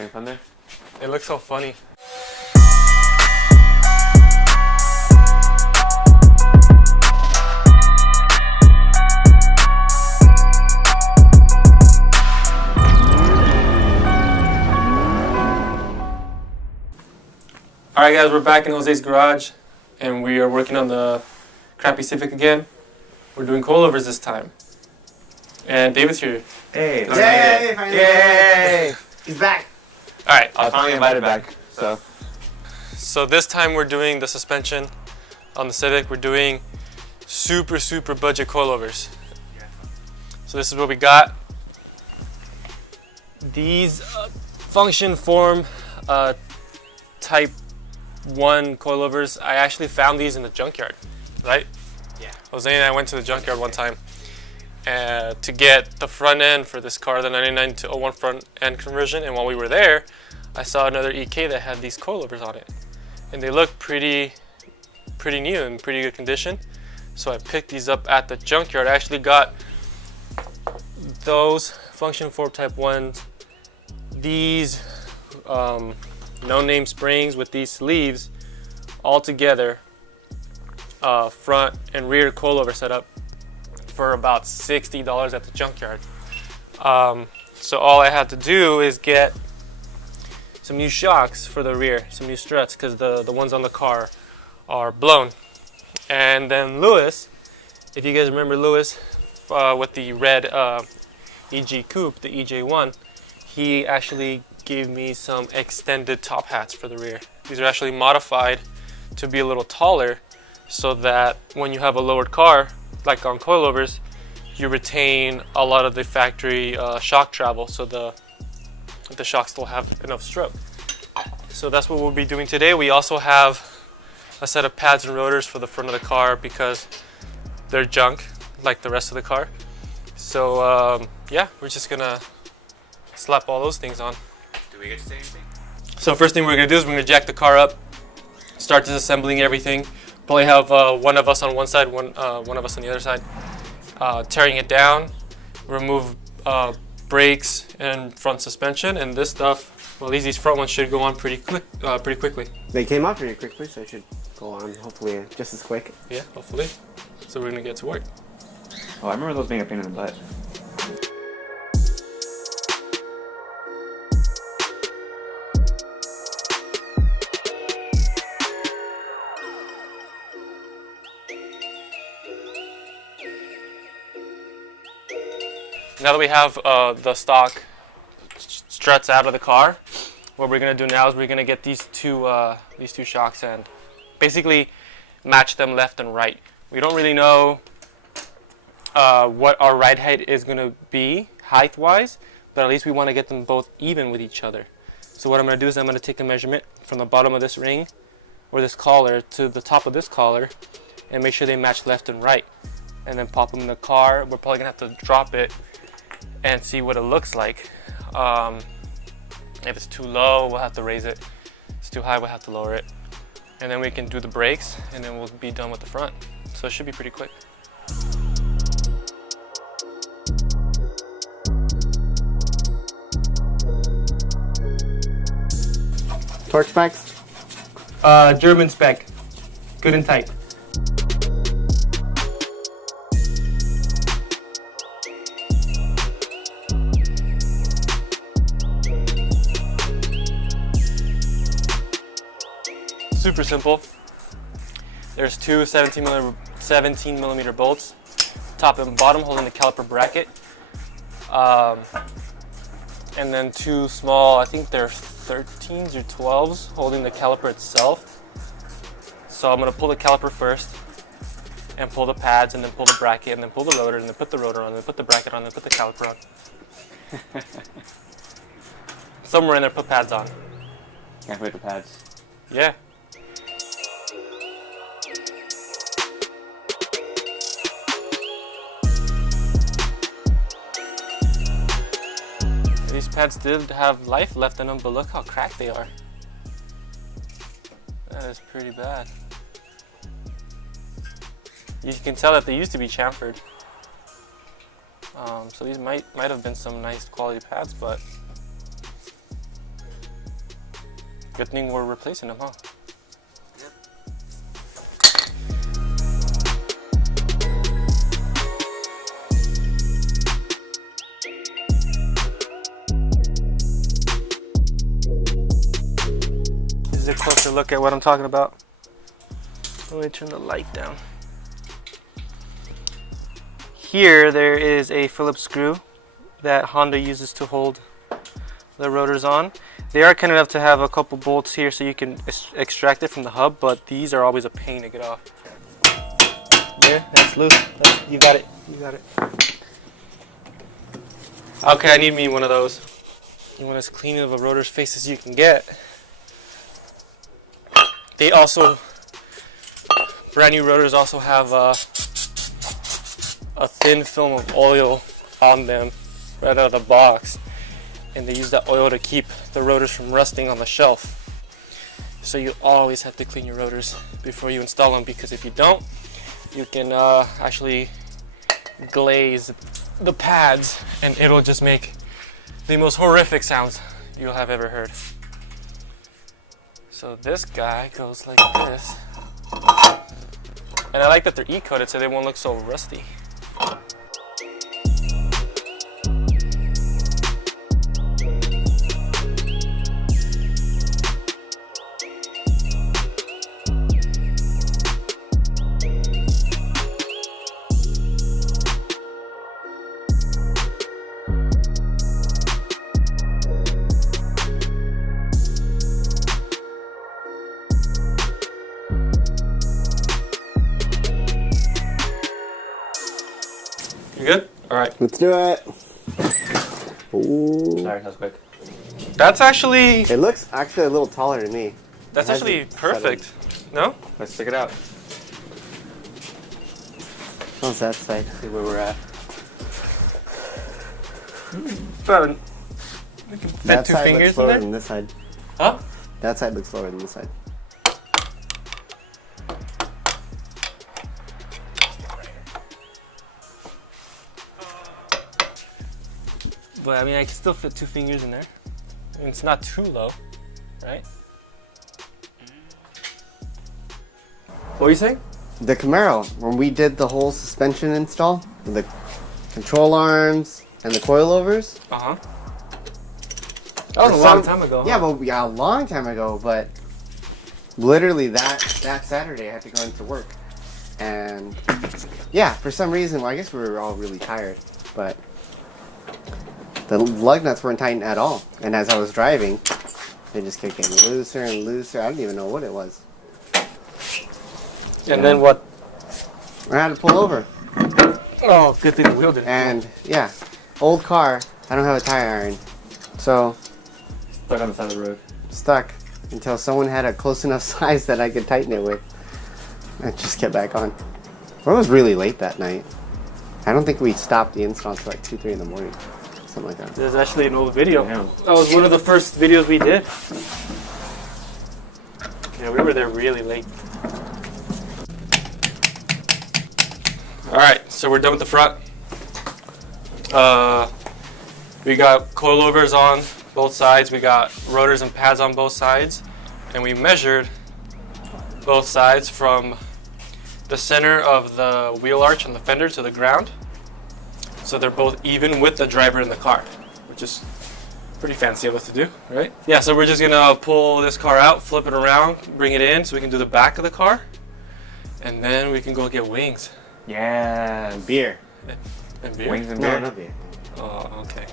Having fun there? It looks so funny. Alright guys, we're back in Jose's garage and we are working on the crappy Civic again. We're doing coilovers this time. And David's here. Hey! Yay! Finally. Yay! He's back! Alright. I was finally invited back, So this time we're doing the suspension on the Civic. We're doing super budget coilovers. So this is what we got. These function form type 1 coilovers. I actually found these in the junkyard, right? Yeah. Jose and I went to the junkyard one time to get the front end for this car, the 99 to 01 front end conversion. And while we were there, I saw another EK that had these coilovers on it. And they look pretty new and pretty good condition. So I picked these up at the junkyard. I actually got those function form type 1s, these no name springs with these sleeves all together, front and rear coilover setup for about $60 at the junkyard. So all I had to do is get some new shocks for the rear, some new struts, because the ones on the car are blown. And then Lewis, if you guys remember Lewis with the red EG Coupe, the EJ1, he actually gave me some extended top hats for the rear. These are actually modified to be a little taller so that when you have a lowered car, like on coilovers, you retain a lot of the factory shock travel, so the shocks still have enough stroke. So that's what we'll be doing today. We also have a set of pads and rotors for the front of the car because they're junk like the rest of the car. So yeah, we're just gonna slap all those things on. Do we get to say anything? So first thing we're gonna do is we're gonna jack the car up, start disassembling everything. Probably have one of us on one side, one of us on the other side. Tearing it down, remove brakes and front suspension, and this stuff, well, these front ones should go on pretty quickly. They came out pretty quickly, so it should go on hopefully just as quick. Yeah, hopefully. So we're gonna get to work. Oh, I remember those being a pain in the butt. Now that we have the stock struts out of the car, what we're gonna do now is we're gonna get these two shocks and basically match them left and right. We don't really know what our ride height is gonna be height-wise, but at least we want to get them both even with each other. So what I'm gonna do is I'm gonna take a measurement from the bottom of this ring or this collar to the top of this collar and make sure they match left and right, and then pop them in the car. We're probably gonna have to drop it and see what it looks like. If it's too low, we'll have to raise it. If it's too high, we'll have to lower it. And then we can do the brakes, and then we'll be done with the front. So it should be pretty quick. Torque specs? German spec, good and tight. Super simple. There's two 17 millimeter bolts, top and bottom, holding the caliper bracket, and then two small, I think they're 13s or 12s, holding the caliper itself. So I'm gonna pull the caliper first, and pull the pads, and then pull the bracket, and then pull the rotor, and then put the rotor on, and then put the bracket on, and then put the caliper on. Somewhere in there, put pads on. Can't wait for pads. Yeah. These pads did have life left in them, but look how cracked they are. That is pretty bad. You can tell that they used to be chamfered. So these might have been some nice quality pads, but Good thing we're replacing them, huh? This is a closer look at what I'm talking about. Let me turn the light down. Here there is a Phillips screw that Honda uses to hold the rotors on. They are kind enough to have a couple bolts here so you can extract it from the hub, but these are always a pain to get off. There, that's loose. You got it. You got it. Okay, I need me one of those. You want as clean of a rotor's face as you can get. They also, brand new rotors also have a thin film of oil on them right out of the box, and they use that oil to keep the rotors from rusting on the shelf. So you always have to clean your rotors before you install them, because if you don't, you can actually glaze the pads and it'll just make the most horrific sounds you'll have ever heard. So this guy goes like this, and I like that they're E-coated so they won't look so rusty. You good? All right. Let's do it. Ooh. Sorry, that was quick. That's actually, It looks actually a little taller to me. that's It actually hasn't perfect. No? Let's check it out. On that side. See where we're at. About, we can fit That two side fingers looks lower in than there. this side. Huh? That side looks lower than this side. But I mean, I can still fit two fingers in there. I mean, it's not too low, right? What were you saying? The Camaro, when we did the whole suspension install, the control arms and the coilovers. Uh-huh. That was a long time ago. Yeah, but yeah, a long time ago. But literally that Saturday, I had to go into work, and yeah, for some reason, well, I guess we were all really tired, but the lug nuts weren't tightened at all. And as I was driving, they just kept getting looser and looser. I don't even know what it was. And then what? I had to pull over. Oh, good thing the wheel didn't. And yeah, old car. I don't have a tire iron, so Stuck on the side of the road. stuck until someone had a close enough size that I could tighten it with. I just get back on. It was really late that night. I don't think we stopped the install until like 2-3 in the morning, something like that. There's actually an old video. Damn. That was one of the first videos we did. Yeah, we were there really late. All right, so we're done with the front. We got coilovers on both sides. We got rotors and pads on both sides, and we measured both sides from the center of the wheel arch and the fender to the ground, so they're both even with the driver in the car, which is pretty fancy of us to do, right? Yeah, so we're just gonna pull this car out, flip it around, bring it in so we can do the back of the car, and then we can go get wings. Yeah. And beer. And beer. Wings and No, beer. not beer. Oh, okay.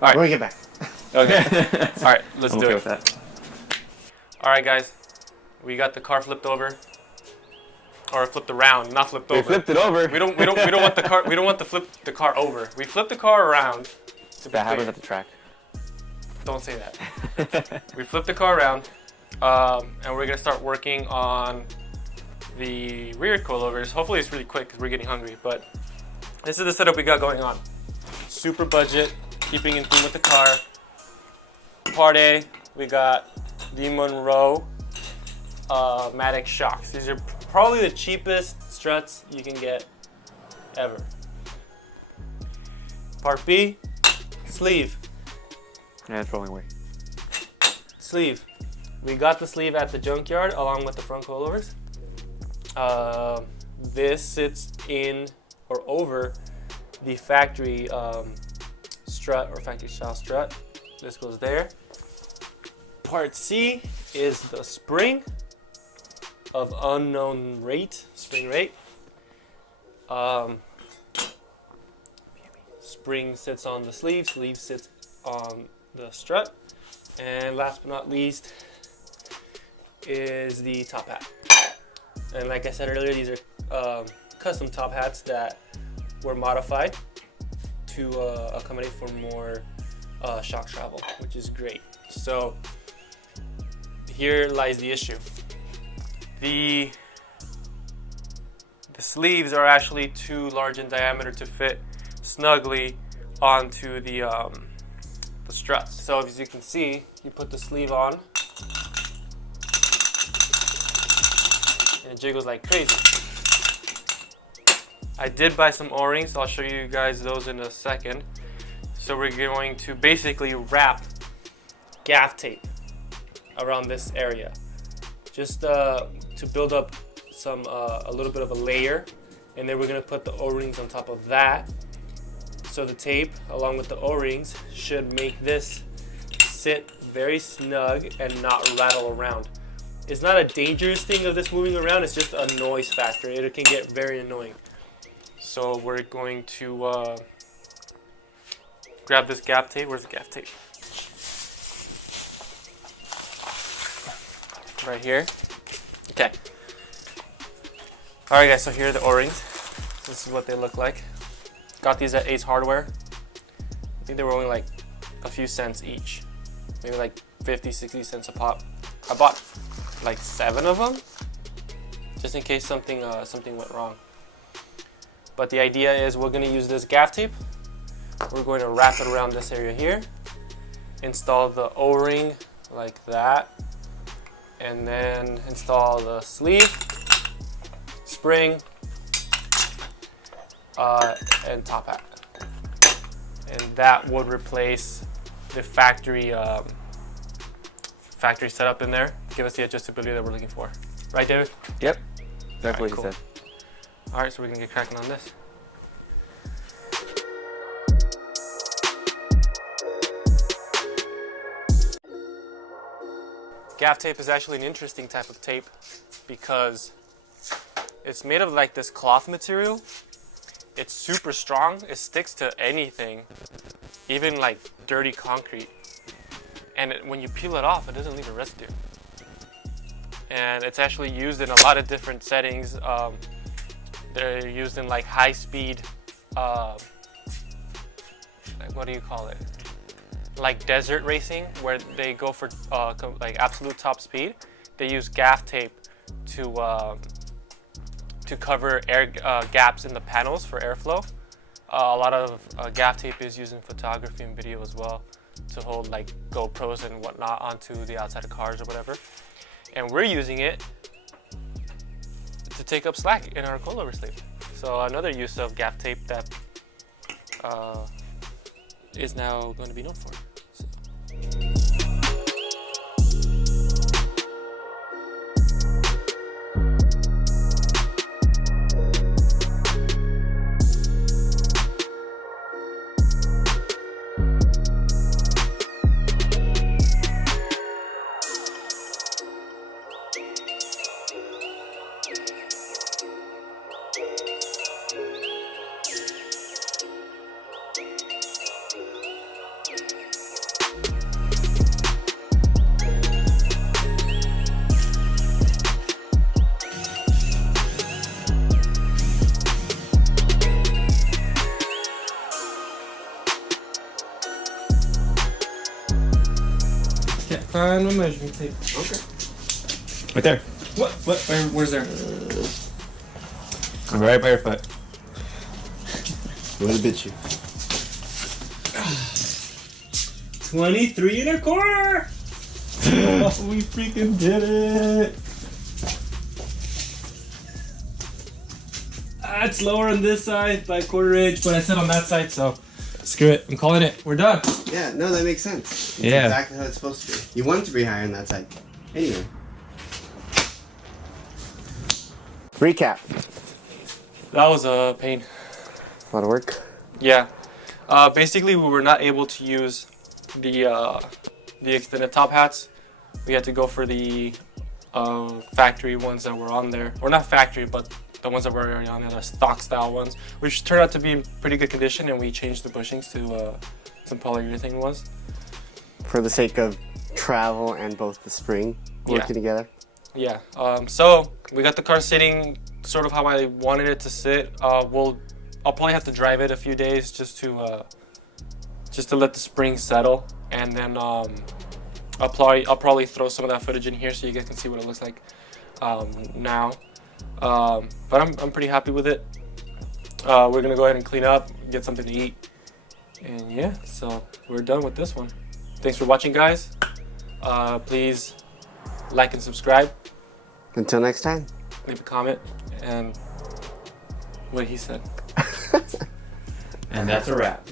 All right. When we get back. Okay. All right, let's I'm do okay it. with that. All right, guys. We got the car flipped over. Or flipped around, not flipped We over. flipped it over. We don't want the car. We don't want to flip the car over. We flipped the car around. To be That happens clear. at the track. Don't say that. We flipped the car around, and we're gonna start working on the rear coilovers. Hopefully it's really quick because we're getting hungry. But this is the setup we got going on. Super budget, keeping in theme with the car. Part A, we got the Monroe Matic shocks. These are probably the cheapest struts you can get ever. Part B, sleeve. Yeah, it's rolling away. Sleeve. We got the sleeve at the junkyard along with the front coilovers. This sits in or over the factory strut or factory style strut. This goes there. Part C is the spring of unknown rate, spring rate. Spring sits on the sleeve, sleeve sits on the strut. And last but not least is the top hat. And like I said earlier, these are custom top hats that were modified to accommodate for more shock travel, which is great. So here lies the issue. The sleeves are actually too large in diameter to fit snugly onto the strut. So as you can see, you put the sleeve on and it jiggles like crazy. I did buy some O-rings, so I'll show you guys those in a second. So we're going to basically wrap gaff tape around this area, just to build up some a little bit of a layer, and then we're gonna put the O-rings on top of that. So the tape along with the O-rings should make this sit very snug and not rattle around. It's not a dangerous thing of this moving around, it's just a noise factor. It can get very annoying. So we're going to grab this gaff tape. Where's the gaff tape? Right here. Okay. Alright guys, so here are the O-rings. This is what they look like. Got these at Ace Hardware. I think they were only like a few cents each. Maybe like 50, 60 cents a pop. I bought like 7 of them, just in case something went wrong. But the idea is we're gonna use this gaff tape. We're going to wrap it around this area here. Install the O-ring like that. And then install the sleeve, spring, and top hat. And that would replace the factory setup in there. Give us the adjustability that we're looking for. Right, David? Yep. Exactly All right, what he said. All right, so we're gonna get cracking on this. Gaff tape is actually an interesting type of tape because it's made of like this cloth material. It's super strong. It sticks to anything, even like dirty concrete. And when you peel it off, it doesn't leave a residue. And it's actually used in a lot of different settings. They're used in like high speed, what do you call it? Like desert racing, where they go for like absolute top speed. They use gaff tape to cover air gaps in the panels for airflow. A lot of gaff tape is used in photography and video as well, to hold like GoPros and whatnot onto the outside of cars or whatever. And we're using it to take up slack in our coilover sleeve. So another use of gaff tape that is now going to be known for. So. Find my measuring tape. Okay. Right there. What? Where's there? Right by your foot. I'm gonna bit you. 23 1/4. Oh, we freaking did it! It's lower on this side by 1/4 inch, but I said on that side, so screw it. I'm calling it. We're done. Yeah, no, that makes sense. It's Yeah. exactly how it's supposed to be. You want it to be higher on that side. Anyway. Recap. That was a pain. A lot of work. Yeah. Basically, we were not able to use the extended top hats. We had to go for the factory ones that were on there, or not factory, but the ones that were already on there, the stock style ones, which turned out to be in pretty good condition, and we changed the bushings to some polyurethane ones. For the sake of travel and both the spring working together. Yeah. So we got the car sitting sort of how I wanted it to sit. I'll probably have to drive it a few days just to let the springs settle, and then I'll probably throw some of that footage in here so you guys can see what it looks like now. But I'm pretty happy with it. We're gonna go ahead and clean up, get something to eat, and yeah, so we're done with this one. Thanks for watching, guys. Please like and subscribe. Until next time. Leave a comment and what he said. And that's a wrap.